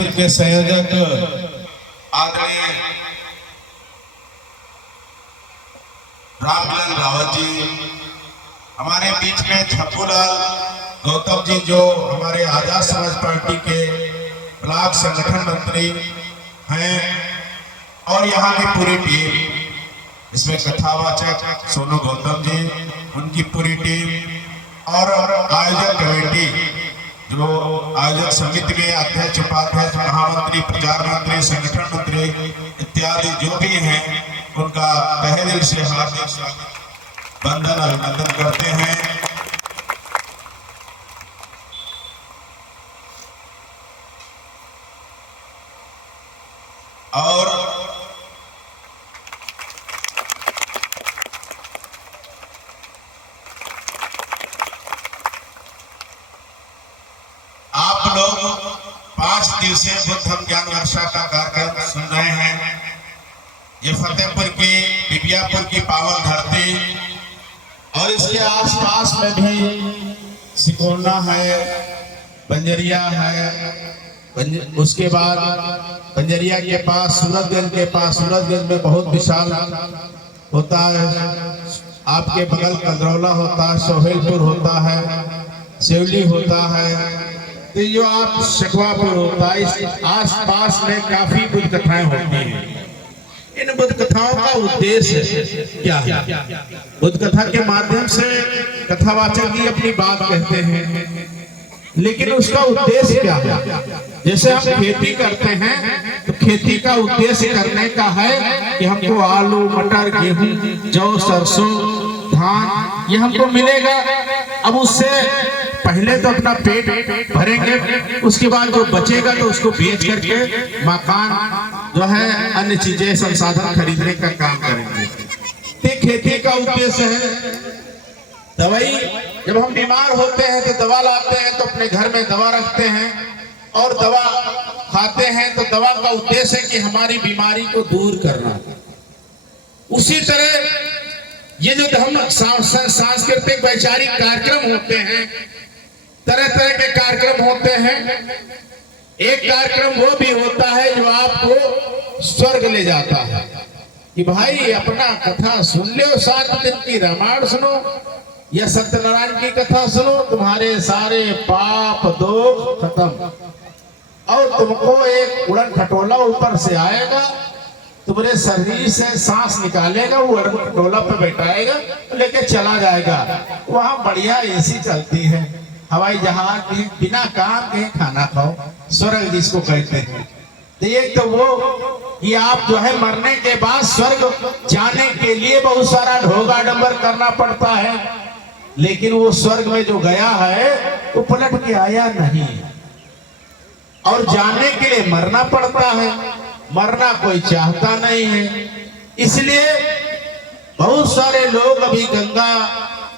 महफिल के संयोजक आदरणीय रामलाल रावत जी, हमारे बीच में छप्पूलाल गौतम जी जो हमारे आजाद समाज पार्टी के ब्लॉक संगठन मंत्री हैं, और यहाँ की पूरी टीम, इसमें कथावाचक सोनू गौतम जी, उनकी पूरी टीम और आयोजक कमेटी जो आयोजक समिति के अध्यक्ष, उपाध्यक्ष, महामंत्री, प्रचार मंत्री, संगठन मंत्री इत्यादि जो भी हैं, उनका तहे दिल से हार्दिक वंदन अभिनंदन करते हैं। और आप लोग 5 दिवसीय बुद्ध ज्ञान वर्षा का कार्यक्रम सुन रहे हैं। ये फतेहपुर की, बिबियापुर की पावन धरती और इसके आसपास में भी सिकोना है, बंजरिया है, उसके बाद बंजरिया के पास सूरजगंज के पास, सूरजगंज में बहुत विशाल होता है, आपके बगल कंदरौला होता है, सोहेलपुर होता है, सेवली होता है, तो जो आप शेखवापुर होता है, इस आस पास में काफी बुद्ध कथाएं होती हैं। इन बुद्ध कथाओं का उद्देश्य क्या है? बुद्ध कथा के माध्यम से कथावाचक जी अपनी बात कहते हैं, लेकिन उसका उद्देश्य क्या है? जैसे हम खेती करते हैं तो खेती का उद्देश्य करने का है कि हमको आलू, मटर, गेहूं, जौ, सरसों, धान ये हमको मिलेगा। अब उससे पहले तो अपना पेट भरेंगे, उसके बाद जो बचेगा तो उसको बेच करके मकान जो है अन्य चीजें संसाधन खरीदने का काम करेंगे। तो खेती का उद्देश्य है। दवाई, जब हम बीमार होते हैं तो दवा लाते हैं, तो अपने घर में दवा रखते हैं और दवा खाते हैं, तो दवा का उद्देश्य है कि हमारी बीमारी को दूर करना। उसी तरह ये जो हम सांस्कृतिक वैचारिक कार्यक्रम होते हैं, तरह तरह के कार्यक्रम होते हैं। एक कार्यक्रम वो भी होता है जो आपको स्वर्ग ले जाता है कि भाई अपना कथा सुन लो, 7 दिन की रामायण सुनो या सत्यनारायण की कथा सुनो, तुम्हारे सारे पाप दोष खत्म और तुमको एक उड़न खटोला ऊपर से आएगा, तुम्हारे शरीर से सांस निकालेगा, वो उड़न खटोला पे बैठाएगा, लेके चला जाएगा। वहां बढ़िया एसी चलती है, हवाई जहाज की, बिना काम के खाना खाओ, स्वर्ग जिसको कहते हैं। तो एक तो वो कि आप जो है मरने के बाद स्वर्ग जाने के लिए बहुत सारा ढोगा डंबर करना पड़ता है, लेकिन वो स्वर्ग में जो गया है वो पलट के आया नहीं, और जाने के लिए मरना पड़ता है। मरना कोई चाहता नहीं है, इसलिए बहुत सारे लोग अभी गंगा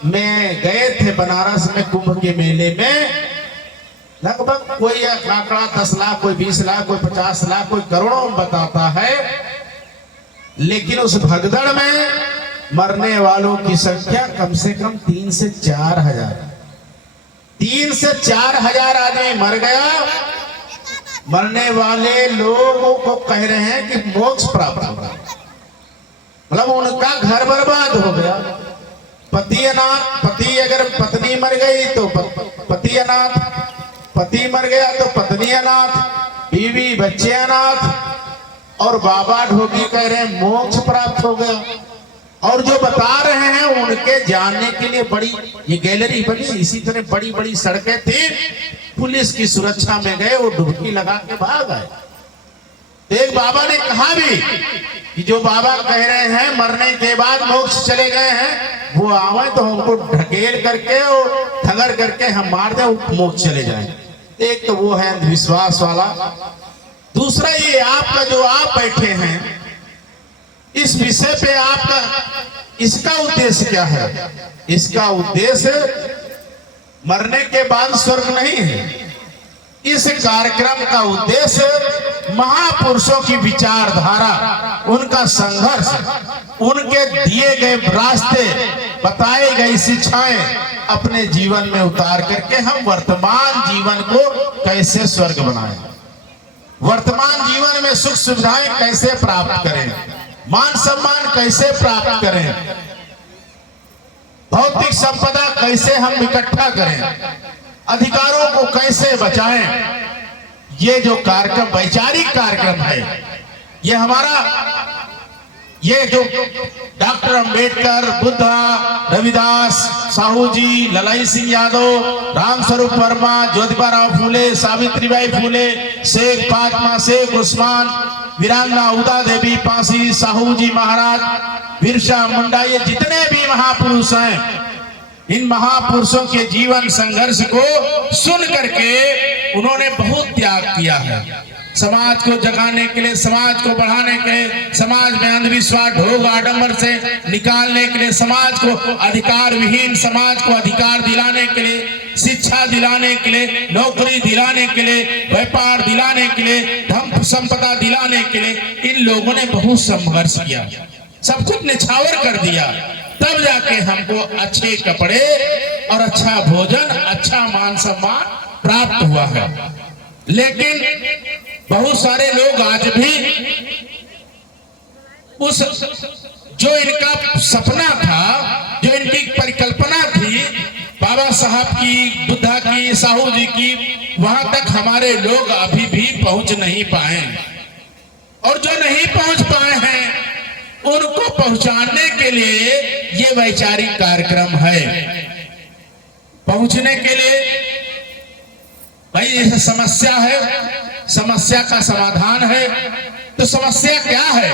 में गए थे, बनारस में कुंभ के मेले में, लगभग कोई आंकड़ा 10 लाख, कोई 20 लाख, कोई 50 लाख, कोई करोड़ों में बताता है, लेकिन उस भगदड़ में मरने वालों की संख्या कम से कम 3 से 4 हजार, 3 से 4 हजार आदमी मर गया। मरने वाले लोगों को कह रहे हैं कि मोक्ष प्राप्त होगा, मतलब उनका घर बर्बाद हो गया। पति अनाथ, पति अगर पत्नी मर गई तो पति अनाथ, पति मर गया तो पत्नी अनाथ, बीवी बच्चे अनाथ, और बाबा ढोगी कह रहे हैं मोक्ष प्राप्त हो गया। और जो बता रहे हैं उनके जानने के लिए बड़ी ये गैलरी बनी, इसी तरह बड़ी बड़ी सड़कें थी, पुलिस की सुरक्षा में गए, वो डुबकी लगा के भाग आए। एक बाबा ने कहा भी कि जो बाबा कह रहे हैं मरने के बाद मोक्ष चले गए हैं, वो आवे तो हमको ढकेल करके और ठगर करके हम मार दें, मोक्ष चले जाए। एक तो वो है अंधविश्वास वाला। दूसरा ये आपका जो आप बैठे हैं इस विषय पे, आपका इसका उद्देश्य क्या है? इसका उद्देश्य मरने के बाद स्वर्ग नहीं है। इस कार्यक्रम का उद्देश्य महापुरुषों की विचारधारा, उनका संघर्ष, उनके दिए गए रास्ते, बताई गई शिक्षाएं अपने जीवन में उतार करके हम वर्तमान जीवन को कैसे स्वर्ग बनाएं, जीवन में सुख सुविधाएं कैसे प्राप्त करें, मान सम्मान कैसे प्राप्त करें, भौतिक संपदा कैसे हम इकट्ठा करें, अधिकारों को कैसे बचाएं। ये जो कार्यक्रम वैचारिक कार्यक्रम है, ये हमारा, ये जो डॉक्टर अंबेडकर, बुद्धा, रविदास, साहू जी, ललाई सिंह यादव, रामस्वरूप वर्मा, ज्योतिबा फूले, सावित्रीबाई फूले, शेख फातिमा, शेख उस्मान, वीरांगना उदा देवी पासी, साहू जी महाराज, बिरसा मुंडा, ये जितने भी महापुरुष हैं, इन महापुरुषों के जीवन संघर्ष को सुन करके उन्होंने बहुत त्याग किया है। समाज को जगाने के लिए, समाज को बढ़ाने के लिए, समाज में अंधविश्वास, ढोंग, आडंबर से निकालने के लिए, समाज को अधिकार विहीन समाज को अधिकार दिलाने के लिए, शिक्षा दिलाने के लिए, नौकरी दिलाने के लिए, व्यापार दिलाने के लिए, धन संपदा दिलाने के लिए इन लोगों ने बहुत संघर्ष किया, सब कुछ निछावर कर दिया। तब जाके हमको अच्छे कपड़े और अच्छा भोजन, अच्छा मान सम्मान प्राप्त हुआ है। लेकिन बहुत सारे लोग आज भी उस जो इनका सपना था, जो इनकी परिकल्पना थी बाबा साहब की, बुद्धा की, साहू जी की, वहां तक हमारे लोग अभी भी पहुंच नहीं पाए। और जो नहीं पहुंच पाए हैं उनको पहुंचाने के लिए ये वैचारिक कार्यक्रम है। पहुंचने के लिए भाई ये समस्या है, समस्या का समाधान है। तो समस्या क्या है?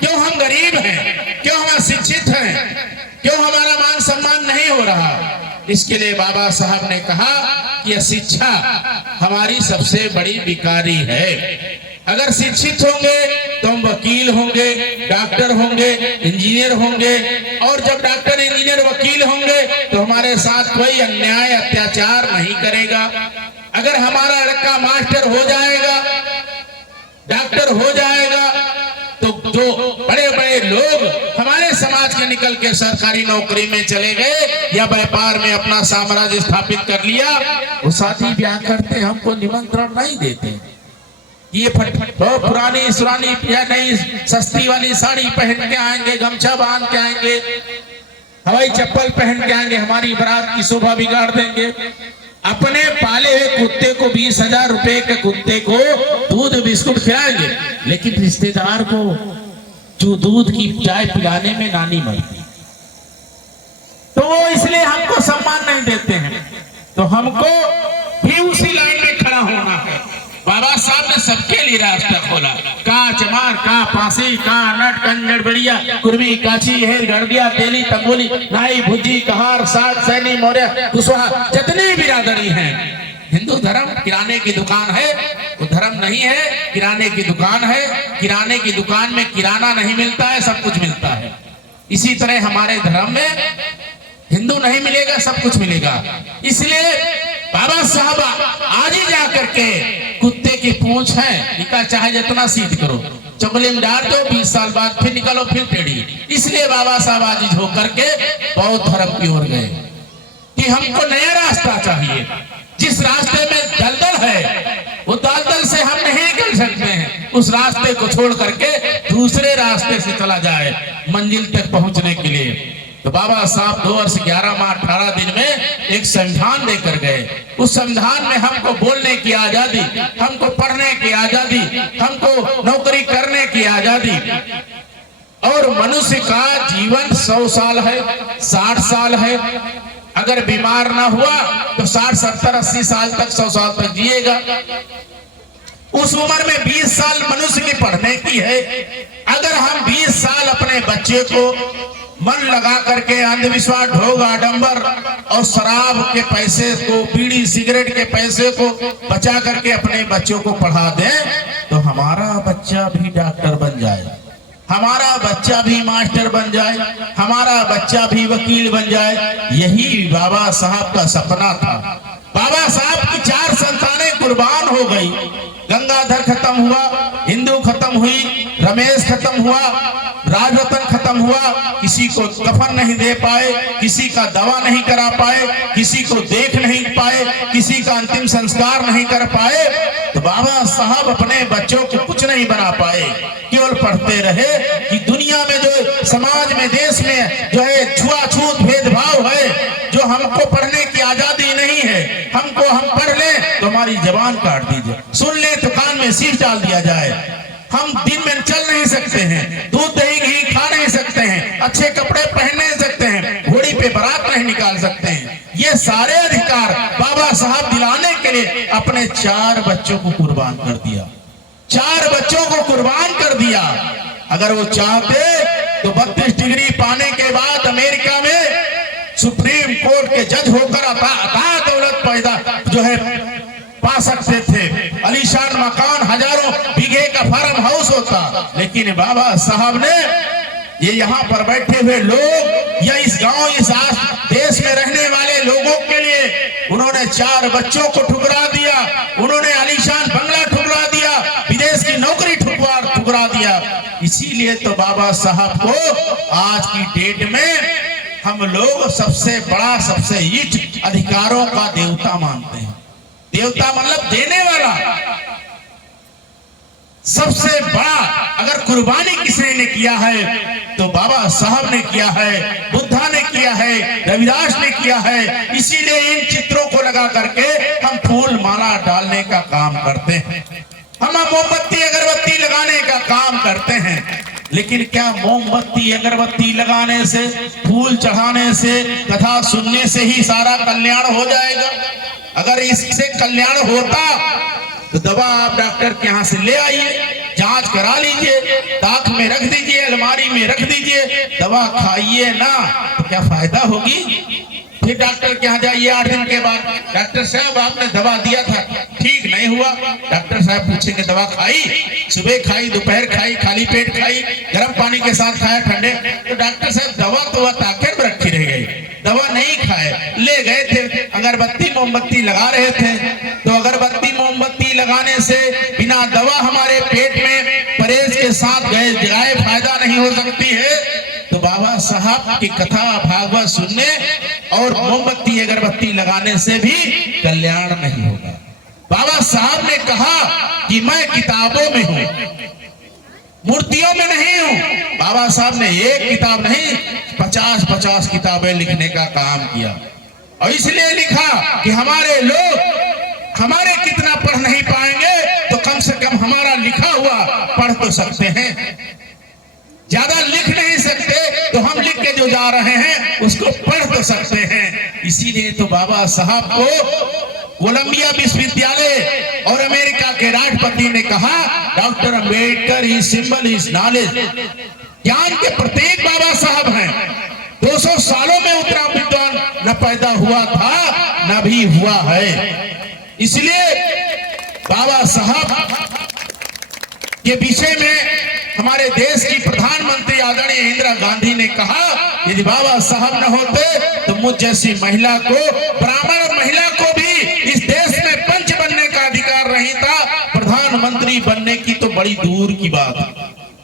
क्यों हम गरीब हैं, क्यों हम अशिक्षित हैं, क्यों हमारा मान सम्मान नहीं हो रहा? इसके लिए बाबा साहब ने कहा कि शिक्षा हमारी सबसे बड़ी बिकारी है। अगर शिक्षित होंगे तो हम वकील होंगे, डॉक्टर होंगे, इंजीनियर होंगे, और जब डॉक्टर, इंजीनियर, वकील होंगे तो हमारे साथ कोई अन्याय अत्याचार नहीं करेगा। अगर हमारा लड़का मास्टर हो जाएगा, डॉक्टर हो जाएगा, तो जो बड़े बड़े लोग हमारे समाज के निकल के सरकारी नौकरी में चले गए या व्यापार में अपना साम्राज्य स्थापित कर लिया, वो शादी ब्याह करते हमको निमंत्रण नहीं देते। ये पुरानी सुरानी या नई सस्ती वाली साड़ी पहन के आएंगे, गमछा बांध के आएंगे, हवाई चप्पल पहन के आएंगे, हमारी बारात की शोभा बिगाड़ देंगे। अपने पाले हुए कुत्ते को 20,000 रुपए के कुत्ते को दूध बिस्कुट खिलाएंगे, लेकिन रिश्तेदार को जो दूध की चाय पिलाने में नानी मरती, तो वो इसलिए हमको सम्मान नहीं देते हैं। तो हमको भी उसी लाइन में खड़ा होना है। बाबा साहब ने सबके लिए रास्ता खोला। का चमार, का पासी, का नट, कंजर, बढ़िया, कुर्मी, काची, हेर, गड़दिया, तेली, तंगोली, नाई, भुजी, कहार, साग, सैनी, मौर्य, कुशवाहा, जितनी बिरादरी हैं, हिंदू धर्म किराने की दुकान है, वो धर्म नहीं है, किराने की दुकान है। किराने की दुकान में किराना नहीं मिलता है, सब कुछ मिलता है। इसी तरह हमारे धर्म में हिंदू नहीं मिलेगा, सब कुछ मिलेगा। इसलिए बाबा साहब आज ही जाकर के कुत्ते की पूंछ है, निकाल चाहे जितना सीध करो, चंगुली में डाल दो, 20 साल बाद फिर निकालो, फिर टेढ़ी। इसलिए बाबा साहब आज होकर के बौद्ध धर्म की ओर गए कि हमको नया रास्ता चाहिए। जिस रास्ते में दलदल है, वो दलदल से हम नहीं निकल सकते हैं। उस रास्ते को छोड़ करके दूसरे रास्ते से चला जाए मंजिल तक पहुंचने के लिए। तो बाबा साहब 2 वर्ष 11 माह 18 दिन में एक संविधान लेकर गए। उस संविधान में हमको बोलने की आजादी, हमको पढ़ने की आजादी, हमको नौकरी करने की आजादी, और मनुष्य का जीवन 100 साल है, 60 साल है। अगर बीमार ना हुआ तो 60, 70, 80 साल तक, 100 साल तक जिएगा। उस उम्र में 20 साल मनुष्य की पढ़ने की है। अगर हम 20 साल अपने बच्चे को मन लगा करके अंधविश्वास, ढोंग, आडंबर और शराब के पैसे को, बीड़ी सिगरेट के पैसे को बचा करके अपने बच्चों को पढ़ा दें, तो हमारा बच्चा भी डॉक्टर बन जाए, हमारा बच्चा भी मास्टर बन जाए, हमारा बच्चा भी वकील बन जाए। यही बाबा साहब का सपना था। बाबा साहब की 4 संतानें कुर्बान हो गई। गंगाधर खत्म हुआ, हिंदू खत्म हुई, रमेश खत्म हुआ, राजरतन खत्म हुआ, किसी को कफन नहीं दे पाए, किसी का दवा नहीं करा पाए, किसी को देख नहीं पाए, किसी का अंतिम संस्कार नहीं कर पाए। तो बाबा साहब अपने बच्चों को कुछ नहीं बना पाए, केवल पढ़ते रहे कि दुनिया में जो समाज में देश में जो है छुआछूत भेदभाव है, जो हमको पढ़ने की आजादी नहीं है, हमको हम पढ़ लें तो हमारी जबान काट दीजिए, सुन ले तो कान में सील डाल दिया जाए, हम दिन में चल नहीं सकते हैं, दूध दही घी खा नहीं सकते हैं, अच्छे कपड़े पहन नहीं सकते हैं, घोड़ी पे बारात नहीं निकाल सकते हैं। ये सारे अधिकार बाबा साहब दिलाने के लिए अपने 4 बच्चों को कुर्बान कर दिया, 4 बच्चों को कुर्बान कर दिया। अगर वो चाहते तो 32 डिग्री पाने के बाद अमेरिका में सुप्रीम कोर्ट के जज होकर अता दौलत पैदा जो है पा सकते थे, आलीशान मकान, हजारों बीघे का फार्म हाउस होता। लेकिन बाबा साहब ने ये यहाँ पर बैठे हुए लोग या इस गांव, इस देश में रहने वाले लोगों के लिए उन्होंने 4 बच्चों को ठुकरा दिया, उन्होंने आलीशान बंगला ठुकरा दिया, विदेश की नौकरी ठुकरा दिया। इसीलिए तो बाबा साहब को आज की डेट में हम लोग सबसे बड़ा, सबसे ईट अधिकारों का देवता मानते हैं। देवता मतलब देने वाला, सबसे बड़ा अगर कुर्बानी किसी ने किया है तो बाबा साहब ने किया है, बुद्धा ने किया है, रविदास ने किया है। इसीलिए इन चित्रों को लगा करके हम फूल माला डालने का काम करते हैं, हम मोमबत्ती अगरबत्ती लगाने का काम करते हैं। लेकिन क्या मोमबत्ती अगरबत्ती लगाने से, फूल चढ़ाने से, कथा सुनने से ही सारा कल्याण हो जाएगा? अगर इससे कल्याण होता तो दवा आप डॉक्टर के यहाँ से ले आइए, जांच करा लीजिए, ताक में रख दीजिए, अलमारी में रख दीजिए, दवा खाइए ना तो क्या फायदा होगी? फिर डॉक्टर के यहाँ जाइए 8 दिन के बाद, डॉक्टर साहब आपने दवा दिया था ठीक नहीं हुआ। डॉक्टर साहब पूछेंगे दवा खाई? सुबह खाई, दोपहर खाई, खाली पेट खाई, गर्म पानी के साथ खाया, ठंडे? तो डॉक्टर साहब दवा तो वह ताकत में रखी रह गई, दवा नहीं खाए, ले गए थे अगरबत्ती मोमबत्ती लगा रहे थे। तो अगरबत्ती मोमबत्ती लगाने से बिना दवा हमारे पेट में परहेज के साथ गए फायदा नहीं हो सकती है। तो बाबा साहब की कथा भागवत सुनने और मोमबत्ती अगरबत्ती लगाने से भी कल्याण नहीं होगा। बाबा साहब ने कहा कि मैं किताबों में हूं, मूर्तियों में नहीं हूं। बाबा साहब ने एक किताब नहीं 50-50 किताबें लिखने का काम किया, और इसलिए लिखा कि हमारे लोग हमारे कितना पढ़ नहीं पाएंगे तो कम से कम हमारा लिखा हुआ पढ़ तो सकते हैं, ज्यादा लिख नहीं सकते तो हम लिख के जो जा रहे हैं उसको पढ़ तो सकते हैं। इसीलिए तो बाबा साहब को कोलंबिया विश्वविद्यालय और अमेरिका के राष्ट्रपति ने कहा doctor Ambedkar he symbol is knowledge, ज्ञान के प्रतीक बाबा साहब हैं। 200 सालों में उतना विद्वान न पैदा हुआ था न भी हुआ है। इसलिए बाबा साहब के विषय में हमारे देश की प्रधानमंत्री आदरणीय इंदिरा गांधी ने कहा यदि बाबा साहब न होते तो मुझ जैसी महिला को, ब्राह्मण महिला को भी इस देश में पंच बनने का अधिकार नहीं था, प्रधानमंत्री बनने की तो बड़ी दूर की बात।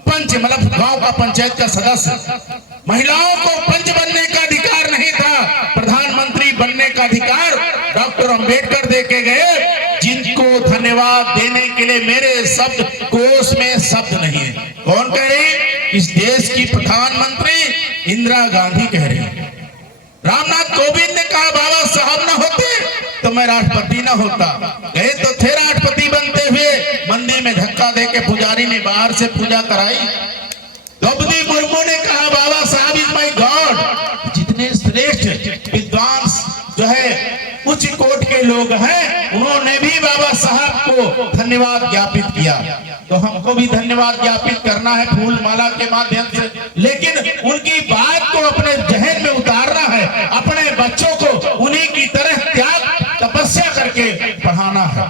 पंच मतलब गांव का पंचायत का सदस्य, महिलाओं को पंच बनने का अधिकार नहीं था, प्रधानमंत्री बनने का अधिकार डॉक्टर अंबेडकर दे के गए, जिनको धन्यवाद देने के लिए मेरे शब्द कोश में शब्द नहीं है। कौन कह रही? इस देश की प्रधानमंत्री इंदिरा गांधी कह रही है। रामनाथ कोविंद ने कहा बाबा साहब न होते तो मैं राष्ट्रपति न होता, गए तो थे राष्ट्रपति बनते हुए, मंदिर में धक्का देके पुजारी ने बाहर से पूजा कराई। द्रौपदी मुर्मू ने कहा बाबा साहब इज माय गॉड। जितने श्रेष्ठ विद्वान जो है उच्च कोट के लोग हैं उन्होंने भी बाबा साहब को धन्यवाद ज्ञापित किया। तो हमको भी धन्यवाद ज्ञापित करना है फूल माला के माध्यम से, लेकिन उनकी बात को अपने जहन में उतारना है, अपने बच्चों को उन्हीं की तरह त्याग तपस्या करके पढ़ाना है,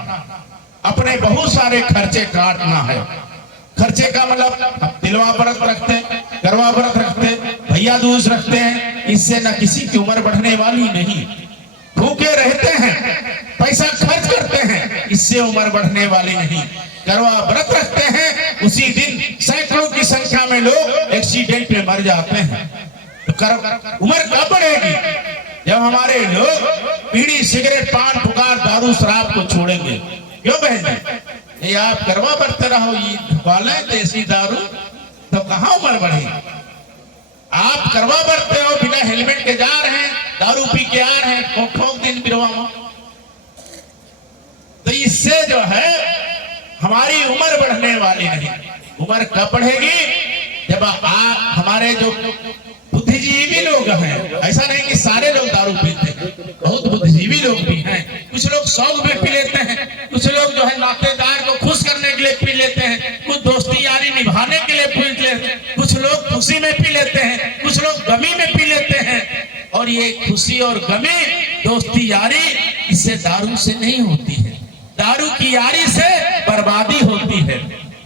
अपने बहुत सारे खर्चे काटना है। खर्चे का मतलब तिलवा व्रत रखते हैं, करवा व्रत रखते हैं, भैया दूज रखते हैं, इससे न किसी की उम्र बढ़ने वाली नहीं, भूखे रहते हैं पैसा खर्च करते हैं, इससे उम्र बढ़ने वाली नहीं। करवा व्रत रखते हैं, उसी दिन सैकड़ों की संख्या में लोग एक्सीडेंट में मर जाते हैं। तो उम्र कब बढ़ेगी? जब हमारे लोग बीड़ी सिगरेट पान पुकार दारू शराब को छोड़ेंगे। क्यों बहन? ये आप करवा व्रत रहो, ये वाले देसी दारू, तो कहाँ उम्र बढ़ेगी? आप करवा बरते हो, बिना हेलमेट के जा रहे हैं, दारू पी के आ रहे हैं, ठोक दिन बिरवा। तो इससे जो है हमारी उम्र बढ़ने वाली नहीं। उम्र कब बढ़ेगी? जब हमारे जो बुद्धिजीवी लोग हैं, ऐसा नहीं कि सारे लोग दारू पीते हैं, बहुत बुद्धिजीवी लोग भी हैं। कुछ लोग शौक में पी लेते हैं, कुछ लोग जो है नातेदार को खुश करने के लिए पी लेते हैं, कुछ दोस्ती यारी निभाने के लिए पी लेते हैं, कुछ लोग खुशी में पी लेते हैं, कुछ लोग गमी में पी लेते हैं। और ये खुशी और गमी, दोस्ती यारी, इससे दारू से नहीं होती है। दारू की यारी से बर्बादी होती है।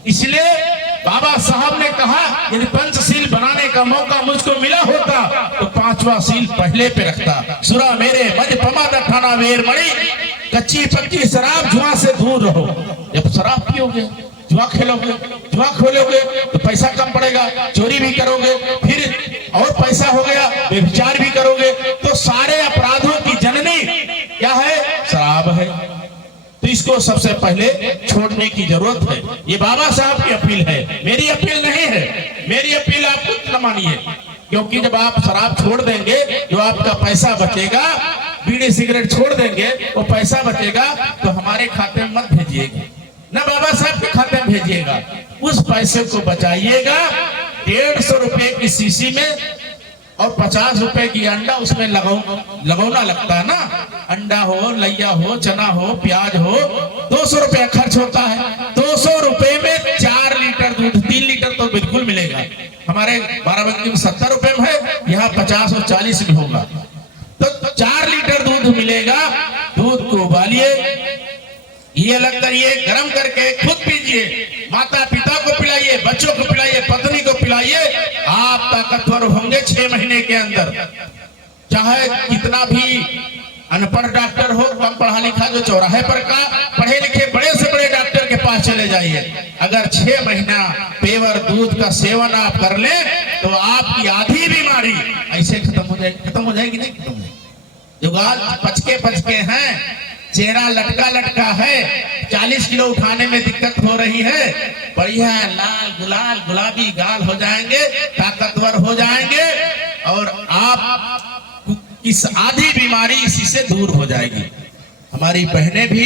इसलिए बाबा साहब ने कहा, यदि पंचशील बनाने का मौका मुझको मिला होता तो पांचवा सील पहले पे रखता। सुरा मेरे मज पमाद ठाना वेर मणि, कच्ची पक्की शराब जुआ से दूर रहो। जब शराब पियोगे, जुआ खेलोगे, जुआ खोलोगे तो पैसा कम पड़ेगा, चोरी भी करोगे, फिर और पैसा हो गया, व्यभिचार भी करोगे। तो सारे अपराधों की जननी क्या है? शराब है। तो इसको सबसे पहले छोड़ने की जरूरत है। ये बाबा साहब की अपील है, मेरी अपील नहीं है। मेरी अपील आप खुद न मानिए, क्योंकि जब आप शराब छोड़ देंगे, जो आपका पैसा बचेगा, बीड़ी सिगरेट छोड़ देंगे, वो पैसा बचेगा तो हमारे खाते में मत भेजिएगा, न बाबा साहब के खाते में भेजिएगा। उस पैसे को बचाइएगा। 150 रुपए की शीशी में और 50 रुपए की अंडा उसमें लगौना लगता है ना। अंडा हो, लैया हो, चना हो, प्याज हो, 200 रुपया खर्च होता है। 200 रुपए में 4 लीटर दूध, 3 लीटर तो बिल्कुल मिलेगा। हमारे बाराबंकी में 70 रुपए में है, यहाँ 50 और 40 में होगा। तो 4 लीटर दूध मिलेगा। दूध को उबालिए, ये अलग करिए, गर्म करके खुद पीजिए, माता पिता को पिलाइए, बच्चों को पिलाइए, पत्नी को पिलाइए। आप ताकतवर होंगे 6 महीने के अंदर। चाहे कितना भी अनपढ़ डॉक्टर हो, कम पढ़ा लिखा, जो चौराहे पर का पढ़े लिखे बड़े से बड़े डॉक्टर के पास चले जाइए। अगर 6 महीना पेवर दूध का सेवन आप कर ले तो आपकी आधी बीमारी ऐसे खत्म हो जाएगी। खत्म हो जाएगी नहीं? खत्म हो जाएगी। जो गाल पचके हैं, चेहरा लटका लटका है, 40 किलो उठाने में दिक्कत हो रही है, बढ़िया लाल गुलाल गुलाबी गाल हो जाएंगे, ताकतवर हो जाएंगे, और आप इस आधी बीमारी इसी से दूर हो जाएगी। हमारी बहनें भी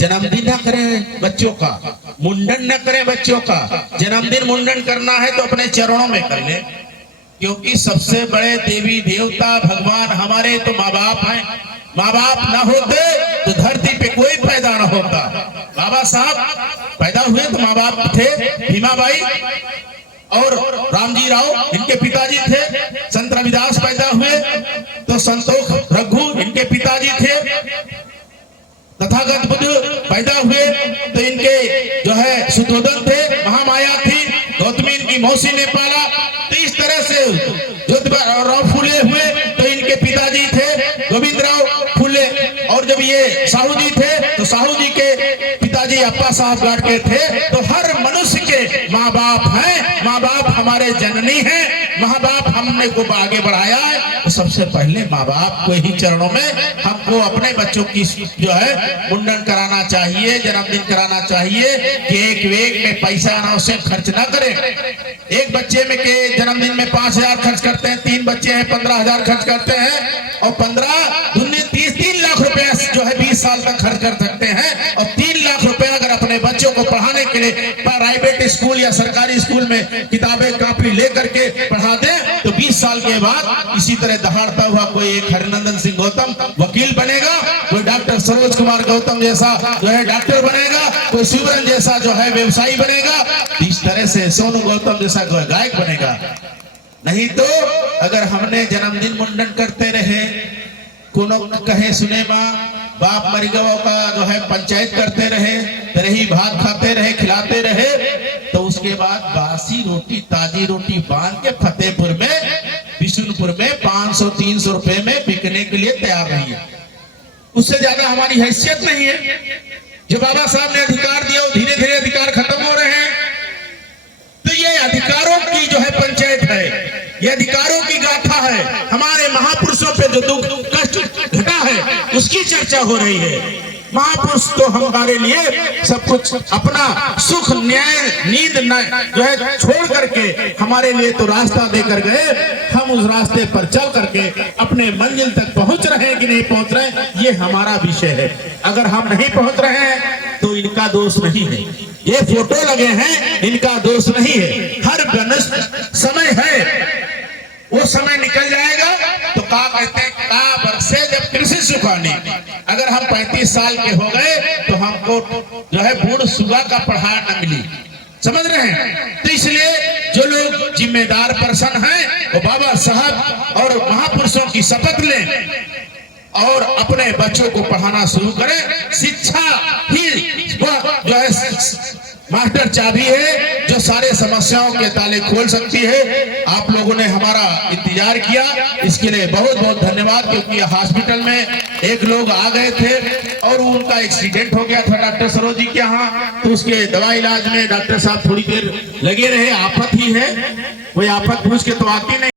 जन्मदिन न करें बच्चों का, मुंडन न करें बच्चों का। जन्मदिन मुंडन करना है तो अपने चरणों में कर ले, क्योंकि सबसे बड़े देवी देवता भगवान हमारे तो माँ बाप हैं। माँ बाप ना होते तो धरती पे कोई पैदा ना होता। बाबा साहब पैदा हुए तो माँ बाप थे, भीमाबाई और रामजी राव इनके पिताजी थे। संत रविदास पैदा हुए तो संतोष रघु इनके पिताजी थे। तथागत बुद्ध पैदा हुए तो इनके जो है सुधोधन थे, महामाया थी, गौतमी इनकी मौसी ने पाला। तो इस तरह से ज्योतिबा फूले हुए तो इनके पिताजी थे गोविंद राव फूले, और जब ये साहू जी थे तो साहू जी के पिताजी अप्पा साहब गाड़के थे। तो हर मनुष्य के माँ बाप हैं, माँ बाप हमारे जननी हैं, माँ बाप हमने को आगे बढ़ाया है। तो सबसे पहले माँ बाप को ही चरणों में हमको अपने बच्चों की जो है मुंडन कराना चाहिए, जन्मदिन कराना चाहिए। केक वेक में पैसा अनावश्यक खर्च ना करें। एक बच्चे में के जन्मदिन में 5,000 खर्च करते हैं, 3 बच्चे हैं 15,000 खर्च करते हैं, और 3 लाख रुपया जो है 20 साल तक खर्च कर सकते हैं। और 3 लाख रुपया अगर अपने बच्चों को पढ़ाने के लिए प्राइवेट स्कूल या सरकारी स्कूल में किताबें कापी लेकर के पढ़ा दें तो 20 साल के बाद इसी तरह दहाड़ता हुआ कोई एक हरिनंदन सिंह गौतम वकील बनेगा, कोई डॉक्टर सरोज कुमार गौतम जैसा जो है डॉक्टर बनेगा, कोई शिवरन जैसा जो है व्यवसायी बनेगा, इस तरह से सोनू गौतम जैसा गायक बनेगा। नहीं तो अगर हमने जन्मदिन मुंडन करते रहे, कोनो कहे सुने माँ बाप मर गवा का जो है पंचायत करते रहे, रही भात खाते रहे, खिलाते रहे, तो उसके बाद बासी रोटी ताजी रोटी बांध के फतेहपुर में, बिशुनपुर में 500-300 रुपए में बिकने के लिए तैयार रही है। उससे ज्यादा हमारी हैसियत नहीं है। जो बाबा साहब ने अधिकार दिया वो धीरे धीरे अधिकार खत्म हो रहे हैं। तो ये अधिकारों की जो है पंचायत है, ये अधिकारों की गाथा है। हमारे महापुरुषों पे जो दुख कष्ट घटा है उसकी चर्चा हो रही है। महापुरुष तो हमारे लिए सब कुछ अपना सुख न्याय नींद जो है छोड़ करके हमारे लिए तो रास्ता देकर गए। हम उस रास्ते पर चल करके अपने मंजिल तक पहुंच रहे हैं कि नहीं पहुंच रहे हैं, ये हमारा विषय है। अगर हम नहीं पहुंच रहे हैं तो इनका दोष नहीं है। ये फोटो लगे हैं, इनका दोष नहीं है। हर समय है, वो समय निकल जाएगा। तो का कहते हैं का बरसे जब कृषि सुखानी। अगर हम 35 साल के हो गए तो हमको जो है बूढ़ सुगा का पढ़ाया न मिली, समझ रहे हैं। तो इसलिए जो लोग जिम्मेदार पर्सन हैं वो बाबा साहब और महापुरुषों की शपथ लें और अपने बच्चों को पढ़ाना शुरू करें। शिक्षा ही जो है मास्टर चाबी है जो सारे समस्याओं के ताले खोल सकती है। आप लोगों ने हमारा इंतजार किया, इसके लिए बहुत बहुत धन्यवाद। क्योंकि हॉस्पिटल में एक लोग आ गए थे और उनका एक्सीडेंट हो गया था डॉक्टर सरोज जी के यहाँ, तो उसके दवा इलाज में डॉक्टर साहब थोड़ी देर लगे रहे। आफत ही है, कोई आफत पूछ के तो आती नहीं।